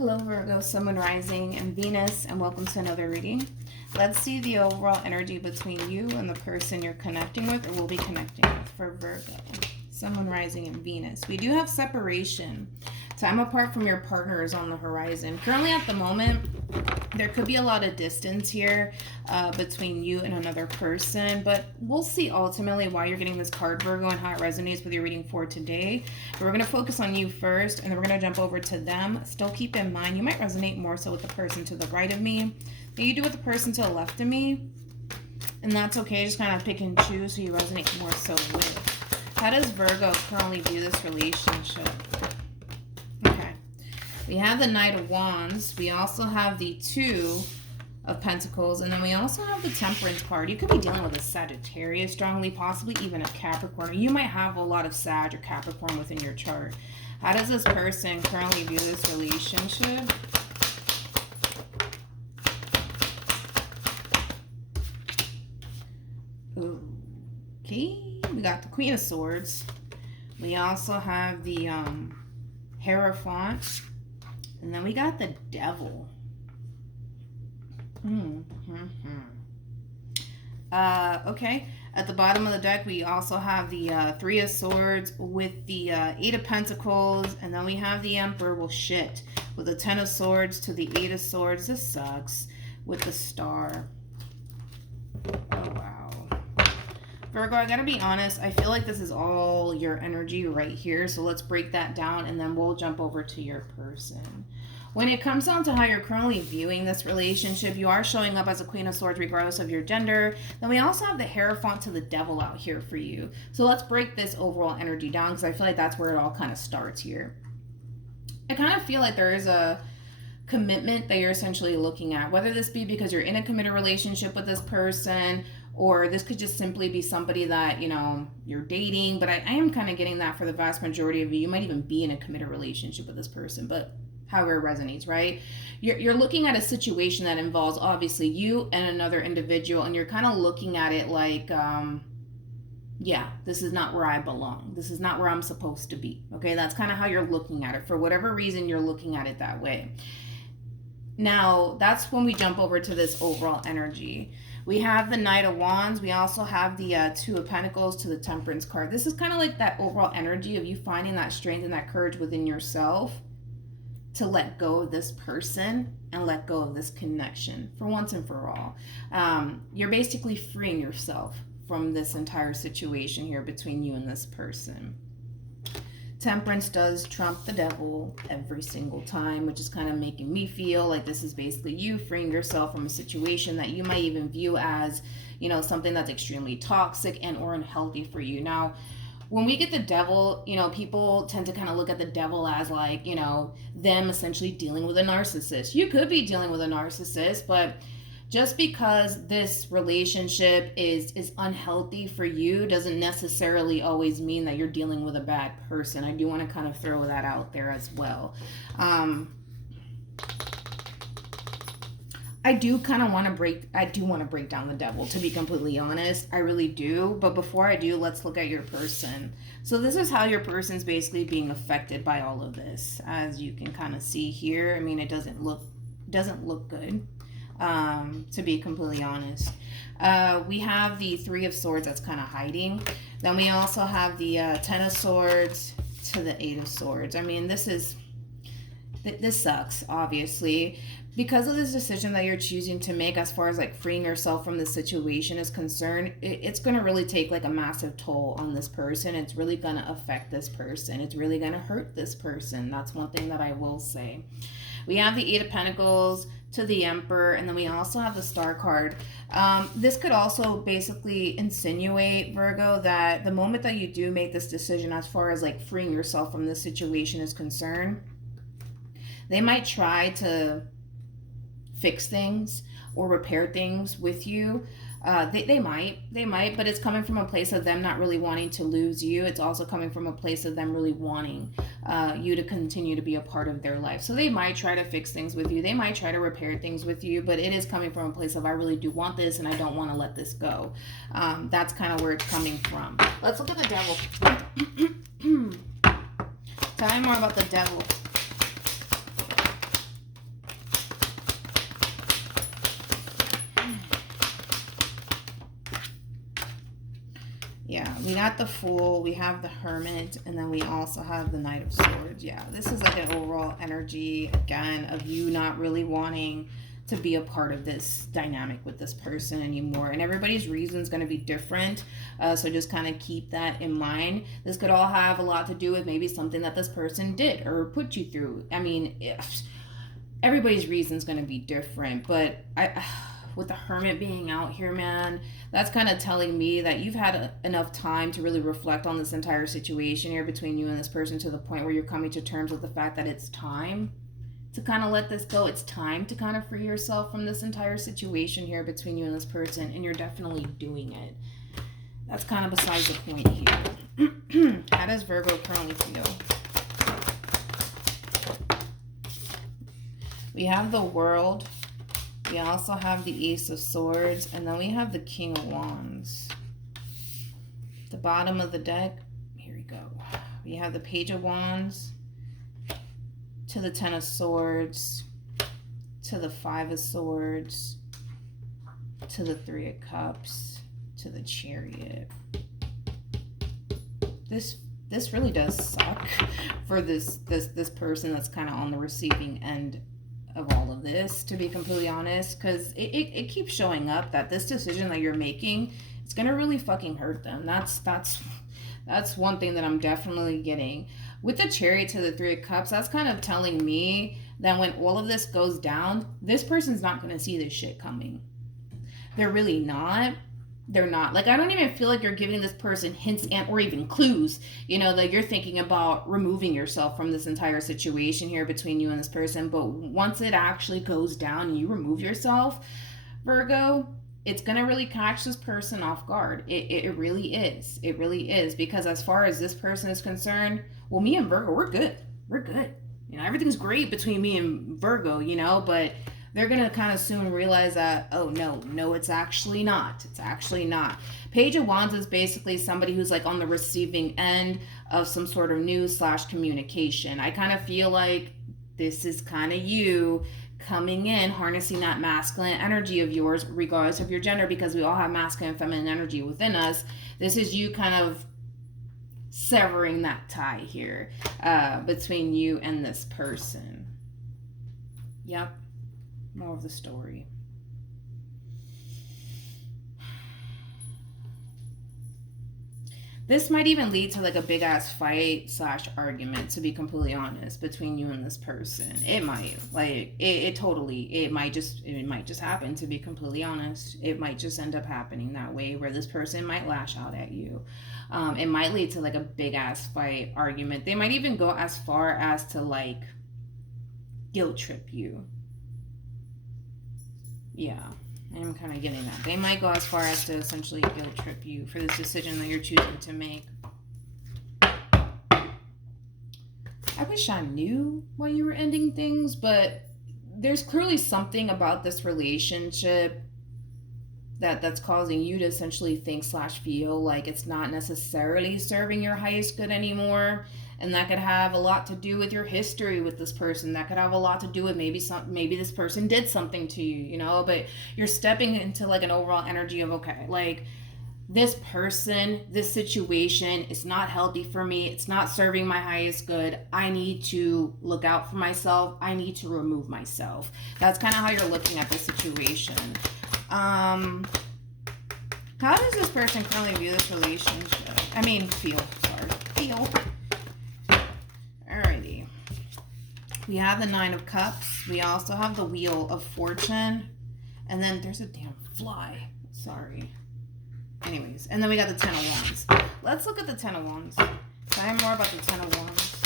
Hello Virgo, Sun, Moon, Rising, and Venus, and welcome to another reading. Let's see the overall energy between you and the person you're connecting with or will be connecting with for Virgo, Sun, Moon, Rising, and Venus. We do have separation. Time apart from your partner is on the horizon. Currently at the moment, there could be a lot of distance here between you and another person, but we'll see ultimately why you're getting this card, Virgo, and how it resonates with your reading for today. But we're going to focus on you first, and then we're going to jump over to them. Still keep in mind, you might resonate more so with the person to the right of me than you do with the person to the left of me, and that's okay. Just kind of pick and choose who you resonate more so with. How does Virgo currently view this relationship? We have the Knight of Wands. We also have the Two of Pentacles. And then we also have the Temperance card. You could be dealing with a Sagittarius strongly, possibly even a Capricorn. You might have a lot of Sag or Capricorn within your chart. How does this person currently view this relationship? Okay. We got the Queen of Swords. We also have the Hierophant. And then we got the Devil. Okay. At the bottom of the deck, we also have the Three of Swords with the Eight of Pentacles. And then we have the Emperor. Well, shit. With the Ten of Swords to the Eight of Swords. This sucks. With the Star. Oh, wow. Virgo, I gotta be honest. I feel like this is all your energy right here. So let's break that down and then we'll jump over to your person. When it comes down to how you're currently viewing this relationship, you are showing up as a Queen of Swords regardless of your gender. Then we also have the Hierophant to the Devil out here for you. So let's break this overall energy down because I feel like that's where it all kind of starts here. I kind of feel like there is a commitment that you're essentially looking at, whether this be because you're in a committed relationship with this person, or this could just simply be somebody that, you know, you're dating. But I am kind of getting that for the vast majority of you. You might even be in a committed relationship with this person, but however it resonates, right? You're looking at a situation that involves obviously you and another individual, and you're kind of looking at it like, yeah, this is not where I belong. This is not where I'm supposed to be. Okay, that's kind of how you're looking at it. For whatever reason, you're looking at it that way. Now, that's when we jump over to this overall energy. We have the Knight of Wands. We also have the Two of Pentacles to the Temperance card. This is kind of like that overall energy of you finding that strength and that courage within yourself to let go of this person and let go of this connection for once and for all. You're basically freeing yourself from this entire situation here between you and this person. Temperance does trump the Devil every single time, which is kind of making me feel like this is basically you freeing yourself from a situation that you might even view as, you know, something that's extremely toxic and or unhealthy for you. Now, when we get the Devil, you know, people tend to kind of look at the Devil as like, you know, them essentially dealing with a narcissist. You could be dealing with a narcissist, but just because this relationship is unhealthy for you doesn't necessarily always mean that you're dealing with a bad person. I do want to kind of throw that out there as well. I do want to break down the Devil, to be completely honest. I really do. But before I do, let's look at your person. So this is how your person's basically being affected by all of this. As you can kind of see here, I mean, it doesn't look good. To be completely honest. We have the Three of Swords that's kind of hiding. Then we also have the Ten of Swords to the Eight of Swords. I mean, this sucks, obviously. Because of this decision that you're choosing to make as far as like freeing yourself from the situation is concerned, it's going to really take like a massive toll on this person. It's really going to affect this person. It's really going to hurt this person. That's one thing that I will say. We have the Eight of Pentacles to the Emperor, and then we also have the Star card. This could also basically insinuate, Virgo, that the moment that you do make this decision as far as like freeing yourself from this situation is concerned, they might try to fix things or repair things with you. They might, but it's coming from a place of them not really wanting to lose you. It's also coming from a place of them really wanting you to continue to be a part of their life. So they might try to fix things with you. They might try to repair things with you, but it is coming from a place of I really do want this and I don't want to let this go. That's kind of where it's coming from. Let's look at the Devil. Tell me more about the Devil. Yeah, we got the Fool, we have the Hermit, and then we also have the Knight of Swords. Yeah, this is like an overall energy, again, of you not really wanting to be a part of this dynamic with this person anymore. And everybody's reason is going to be different. So just kind of keep that in mind. This could all have a lot to do with maybe something that this person did or put you through. I mean, everybody's reason is going to be different. But with the Hermit being out here, man, that's kind of telling me that you've had enough time to really reflect on this entire situation here between you and this person, to the point where you're coming to terms with the fact that it's time to kind of let this go. It's time to kind of free yourself from this entire situation here between you and this person, and you're definitely doing it. That's kind of besides the point here. How does Virgo currently feel? We have the World. We also have the Ace of Swords, and then we have the King of Wands. The bottom of the deck, here we go. We have the Page of Wands, to the Ten of Swords, to the Five of Swords, to the Three of Cups, to the Chariot. This really does suck for this person that's kind of on the receiving end of all of this, to be completely honest, because it keeps showing up that this decision that you're making, it's gonna really fucking hurt them. That's one thing that I'm definitely getting. With the Chariot to the Three of Cups, that's kind of telling me that when all of this goes down, this person's not going to see this shit coming. They're really not. They're not. Like, I don't even feel like you're giving this person hints and or even clues, you know, that you're thinking about removing yourself from this entire situation here between you and this person. But once it actually goes down and you remove yourself, Virgo, it's going to really catch this person off guard. It really is. It really is. Because as far as this person is concerned, well, me and Virgo, we're good. We're good. You know, everything's great between me and Virgo, you know, but they're going to kind of soon realize that, oh, no, it's actually not. It's actually not. Page of Wands is basically somebody who's like on the receiving end of some sort of news/communication. I kind of feel like this is kind of you coming in, harnessing that masculine energy of yours, regardless of your gender, because we all have masculine and feminine energy within us. This is you kind of severing that tie here between you and this person. Yep. More of the story. This might even lead to like a big ass fight/argument, to be completely honest, between you and this person. It might, like, it might just happen, to be completely honest. It might just end up happening that way, where this person might lash out at you. It might lead to like a big ass fight argument. They might even go as far as to like guilt trip you. Yeah. I'm kind of getting that. They might go as far as to essentially guilt trip you for this decision that you're choosing to make. I wish I knew why you were ending things, but there's clearly something about this relationship that's causing you to essentially think/feel like it's not necessarily serving your highest good anymore. And that could have a lot to do with your history with this person. That could have a lot to do with maybe this person did something to you, you know, but you're stepping into like an overall energy of, okay, like this person, this situation is not healthy for me. It's not serving my highest good. I need to look out for myself. I need to remove myself. That's kind of how you're looking at the situation. How does this person currently view this relationship? Feel. Alrighty. We have the Nine of Cups. We also have the Wheel of Fortune. And then there's a damn fly. Sorry. Anyways. And then we got the Ten of Wands. Let's look at the Ten of Wands. Tell me more about the Ten of Wands.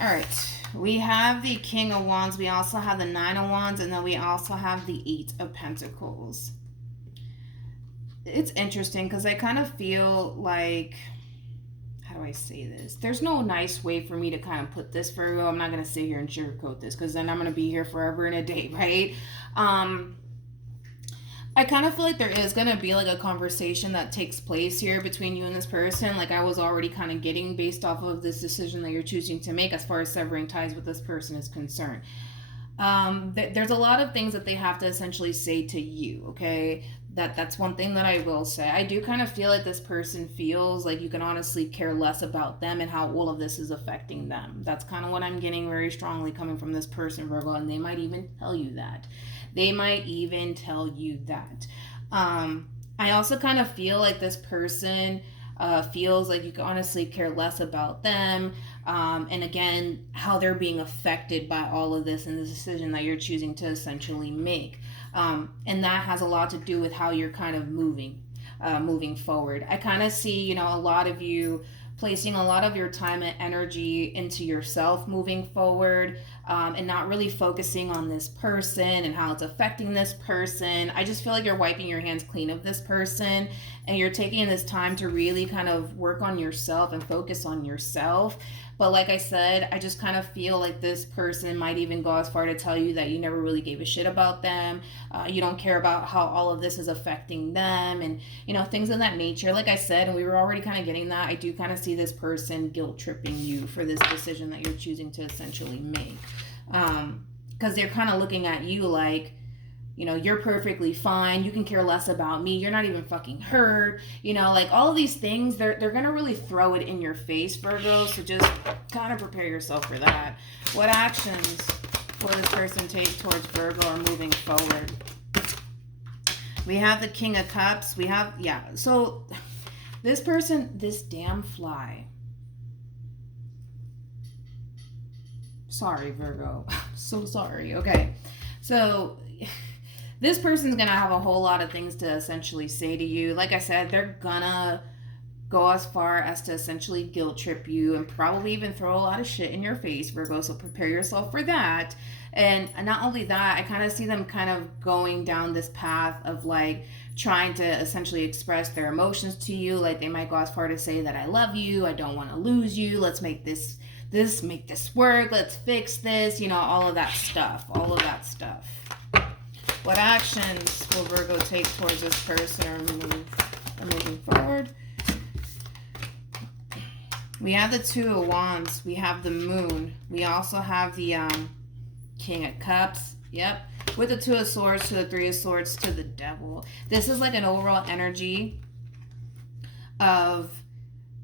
Alright. We have the King of Wands. We also have the Nine of Wands. And then we also have the Eight of Pentacles. It's interesting because I kind of feel like, how do I say this? There's no nice way for me to kind of put this, Virgo. I'm not going to sit here and sugarcoat this because then I'm going to be here forever and a day, right? I kind of feel like there is going to be like a conversation that takes place here between you and this person. Like I was already kind of getting based off of this decision that you're choosing to make as far as severing ties with this person is concerned. There's a lot of things that they have to essentially say to you, okay? That's one thing that I will say. I do kind of feel like this person feels like you can honestly care less about them and how all of this is affecting them. That's kind of what I'm getting very strongly coming from this person, Virgo, and they might even tell you that. They might even tell you that. I also kind of feel like this person feels like you can honestly care less about them. And again, how they're being affected by all of this and the decision that you're choosing to essentially make. And that has a lot to do with how you're kind of moving forward. I kind of see, you know, a lot of you placing a lot of your time and energy into yourself moving forward, and not really focusing on this person and how it's affecting this person. I just feel like you're wiping your hands clean of this person, and you're taking this time to really kind of work on yourself and focus on yourself. But like I said, I just kind of feel like this person might even go as far to tell you that you never really gave a shit about them. You don't care about how all of this is affecting them, and, you know, things of that nature. Like I said, and we were already kind of getting that, I do kind of see this person guilt tripping you for this decision that you're choosing to essentially make. Because they're kind of looking at you like, you know, you're perfectly fine. You can care less about me. You're not even fucking hurt. You know, like all of these things, they're going to really throw it in your face, Virgo. So just kind of prepare yourself for that. What actions will this person take towards Virgo or moving forward? We have the King of Cups. We have, yeah. So this person, this damn fly. Sorry, Virgo. So sorry. Okay. So this person's going to have a whole lot of things to essentially say to you. Like I said, they're going to go as far as to essentially guilt trip you and probably even throw a lot of shit in your face, Virgo. So prepare yourself for that. And not only that, I kind of see them kind of going down this path of like trying to essentially express their emotions to you. Like they might go as far to say that I love you, I don't want to lose you, let's make this work, let's fix this, you know, all of that stuff. What actions will Virgo take towards this person or moving forward? We have the Two of Wands. We have the Moon. We also have the King of Cups. Yep. With the Two of Swords to the Three of Swords to the Devil. This is like an overall energy of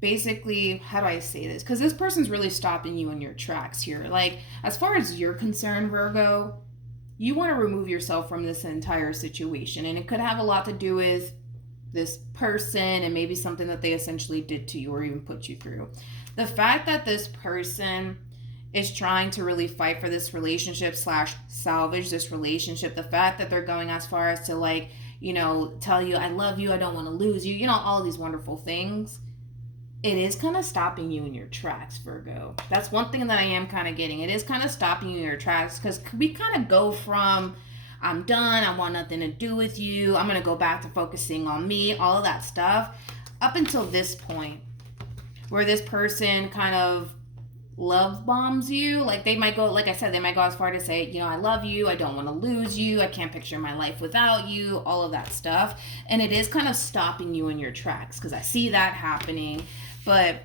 basically, how do I say this? Because this person's really stopping you in your tracks here. Like, as far as you're concerned, Virgo, you want to remove yourself from this entire situation. And it could have a lot to do with this person and maybe something that they essentially did to you or even put you through. The fact that this person is trying to really fight for this relationship / salvage this relationship, the fact that they're going as far as to, like, you know, tell you, I love you, I don't want to lose you, you know, all these wonderful things, it is kind of stopping you in your tracks, Virgo. That's one thing that I am kind of getting. It is kind of stopping you in your tracks because we kind of go from, I'm done, I want nothing to do with you, I'm going to go back to focusing on me, all of that stuff, up until this point where this person kind of love bombs you. Like they might go, like I said, they might go as far to say, you know, I love you, I don't want to lose you, I can't picture my life without you, all of that stuff. And it is kind of stopping you in your tracks because I see that happening. But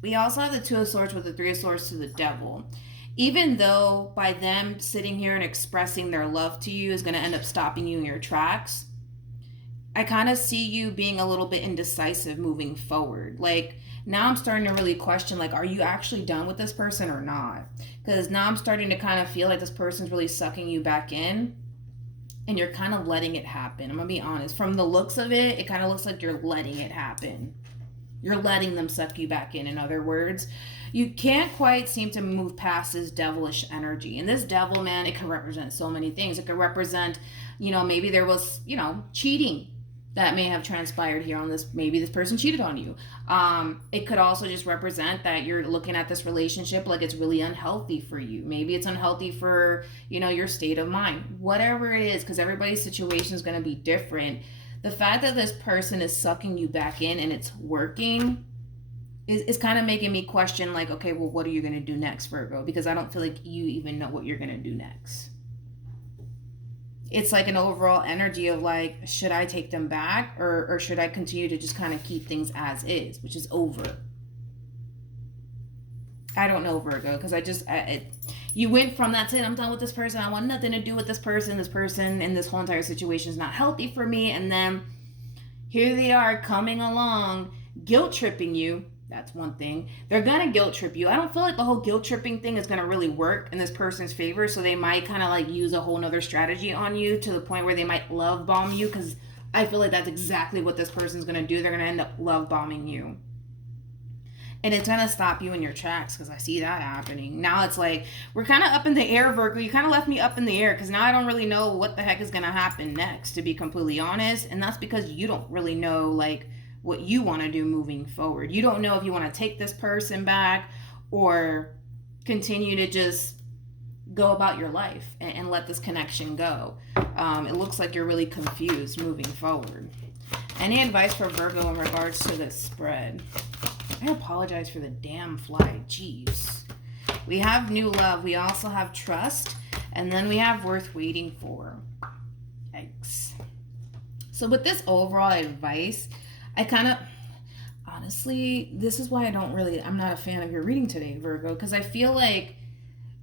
we also have the Two of Swords with the Three of Swords to the Devil. Even though by them sitting here and expressing their love to you is going to end up stopping you in your tracks, I kind of see you being a little bit indecisive moving forward. Like, now I'm starting to really question, like, are you actually done with this person or not? Because now I'm starting to kind of feel like this person's really sucking you back in and you're kind of letting it happen. I'm going to be honest. From the looks of it, it kind of looks like you're letting it happen. You're letting them suck you back in other words. You can't quite seem to move past this devilish energy. And this devil, man, it can represent so many things. It could represent, you know, maybe there was, you know, cheating that may have transpired here on this. Maybe this person cheated on you. It could also just represent that you're looking at this relationship like it's really unhealthy for you. Maybe it's unhealthy for, you know, your state of mind. Whatever it is, because everybody's situation is going to be different. The fact that this person is sucking you back in and it's working is kind of making me question, like, okay, well, what are you going to do next, Virgo? Because I don't feel like you even know what you're going to do next. It's like an overall energy of like, should I take them back or should I continue to just kind of keep things as is, which is over? I don't know, Virgo, because You went from that's it, I'm done with this person, I want nothing to do with this person, and this whole entire situation is not healthy for me, and then here they are coming along, guilt tripping you. That's one thing. They're gonna guilt trip you. I don't feel like the whole guilt tripping thing is gonna really work in this person's favor, so they might kind of like use a whole nother strategy on you to the point where they might love bomb you, because I feel like that's exactly what this person's gonna do. They're gonna end up love bombing you. And it's going to stop you in your tracks, because I see that happening. Now it's like, we're kind of up in the air, Virgo. You kind of left me up in the air, because now I don't really know what the heck is going to happen next, to be completely honest. And that's because you don't really know, like, what you want to do moving forward. You don't know if you want to take this person back or continue to just go about your life and let this connection go. It looks like you're really confused moving forward. Any advice for Virgo in regards to this spread? I apologize for the damn fly. Jeez. We have new love. We also have trust. And then we have worth waiting for. Yikes. So with this overall advice, I kind of... Honestly, this is why I'm not a fan of your reading today, Virgo. Because I feel like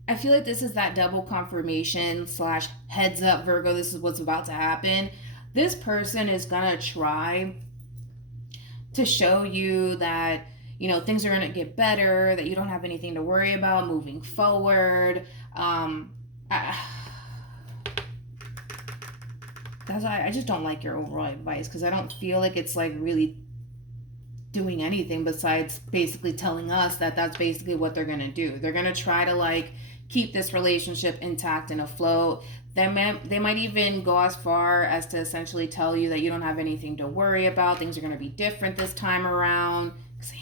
this is that double confirmation / heads up, Virgo, this is what's about to happen. This person is going to try to show you that, you know, things are going to get better, that you don't have anything to worry about moving forward. That's why I just don't like your overall advice, because I don't feel like it's like really doing anything besides basically telling us that that's basically what they're going to do. They're going to try to like keep this relationship intact and afloat. They might even go as far as to essentially tell you that you don't have anything to worry about. Things are going to be different this time around. Because I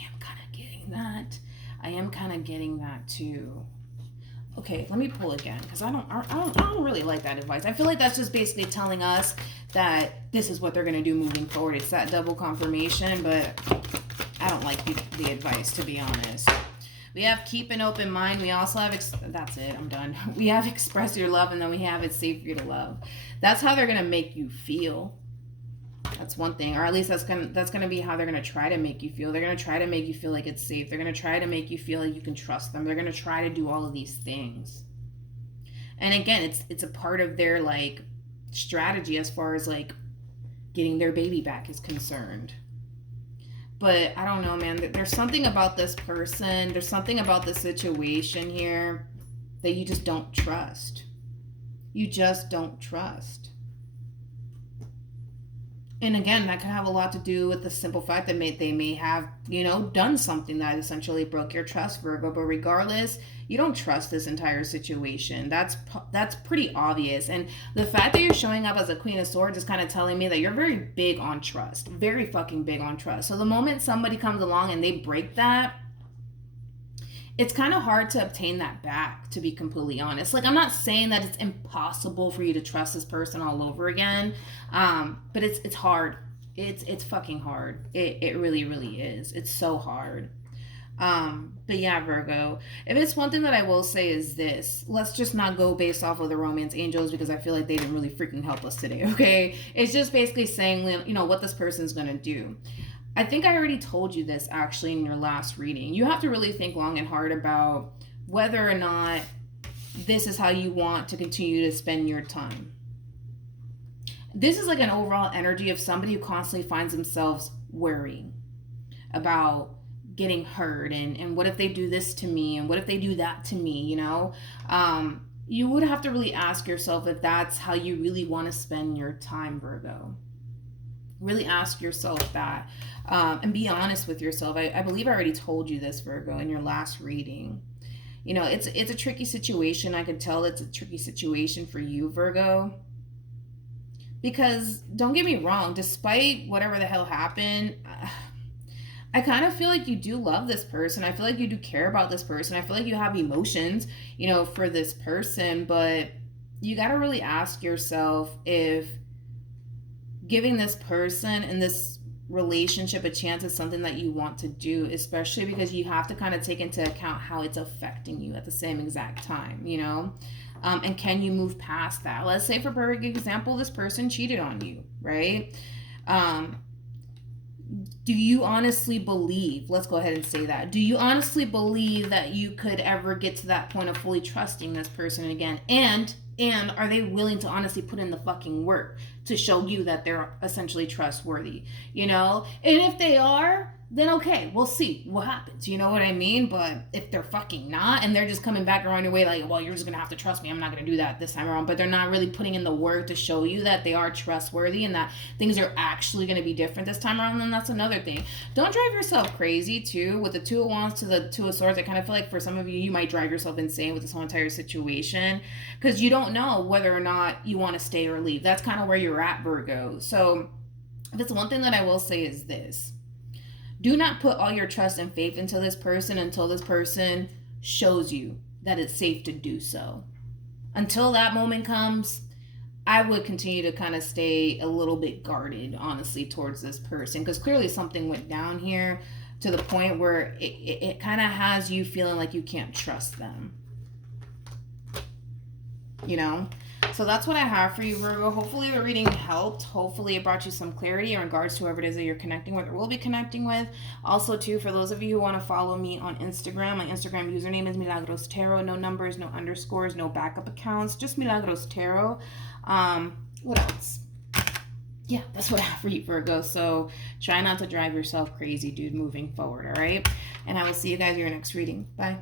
am kind of getting that too. Okay, let me pull again, because I don't really like that advice. I feel like that's just basically telling us that this is what they're going to do moving forward. It's that double confirmation, but I don't like the advice, to be honest. We have keep an open mind. We also have, that's it, I'm done. We have express your love, and then we have it's safe for you to love. That's how they're going to make you feel. That's one thing, or at least that's gonna be how they're gonna try to make you feel. They're gonna try to make you feel like it's safe. They're gonna try to make you feel like you can trust them. They're gonna try to do all of these things. And again, it's a part of their like strategy as far as like getting their baby back is concerned. But I don't know, man. There's something about this person. There's something about the situation here that you just don't trust. You just don't trust. And again, that could have a lot to do with the simple fact that they may have, you know, done something that essentially broke your trust, Virgo. But regardless, you don't trust this entire situation. That's pretty obvious. And the fact that you're showing up as a Queen of Swords is kind of telling me that you're very big on trust. Very fucking big on trust. So the moment somebody comes along and they break that, it's kind of hard to obtain that back, to be completely honest. Like, I'm not saying that it's impossible for you to trust this person all over again, but it's hard. It's fucking hard. It really, really is. It's so hard. But yeah, Virgo, if it's one thing that I will say is this, let's just not go based off of the romance angels, because I feel like they didn't really freaking help us today, okay? It's just basically saying, you know, what this person's going to do. I think I already told you this actually in your last reading. You have to really think long and hard about whether or not this is how you want to continue to spend your time. This is like an overall energy of somebody who constantly finds themselves worrying about getting hurt and what if they do this to me and what if they do that to me, you know? You would have to really ask yourself if that's how you really want to spend your time, Virgo. Really ask yourself that, and be honest with yourself. I believe I already told you this, Virgo, in your last reading. You know, it's a tricky situation. I could tell it's a tricky situation for you, Virgo. Because, don't get me wrong, despite whatever the hell happened, I kind of feel like you do love this person. I feel like you do care about this person. I feel like you have emotions, you know, for this person. But you got to really ask yourself if giving this person and this relationship a chance is something that you want to do, especially because you have to kind of take into account how it's affecting you at the same exact time, you know? And can you move past that? Let's say, for perfect example, this person cheated on you, right? do you honestly believe, let's go ahead and say that, do you honestly believe that you could ever get to that point of fully trusting this person again? And are they willing to honestly put in the fucking work to show you that they're essentially trustworthy, you know? And if they are, then okay, we'll see what happens, you know what I mean? But if they're fucking not, and they're just coming back around your way like, well, you're just gonna have to trust me, I'm not gonna do that this time around, but they're not really putting in the work to show you that they are trustworthy and that things are actually gonna be different this time around, then that's another thing. Don't drive yourself crazy too with the Two of Wands to the Two of Swords. I kind of feel like for some of you, you might drive yourself insane with this whole entire situation because you don't know whether or not you want to stay or leave. That's kind of where you're at, Virgo. So that's one thing that I will say is this: do not put all your trust and faith into this person until this person shows you that it's safe to do so. Until that moment comes, I would continue to kind of stay a little bit guarded, honestly, towards this person, because clearly something went down here to the point where it kind of has you feeling like you can't trust them. You know? So that's what I have for you, Virgo. Hopefully the reading helped. Hopefully it brought you some clarity in regards to whoever it is that you're connecting with or will be connecting with. Also, too, for those of you who want to follow me on Instagram, my Instagram username is MilagrosTarot. No numbers, no underscores, no backup accounts. Just MilagrosTarot. What else? Yeah, that's what I have for you, Virgo. So try not to drive yourself crazy, dude, moving forward, all right? And I will see you guys in your next reading. Bye.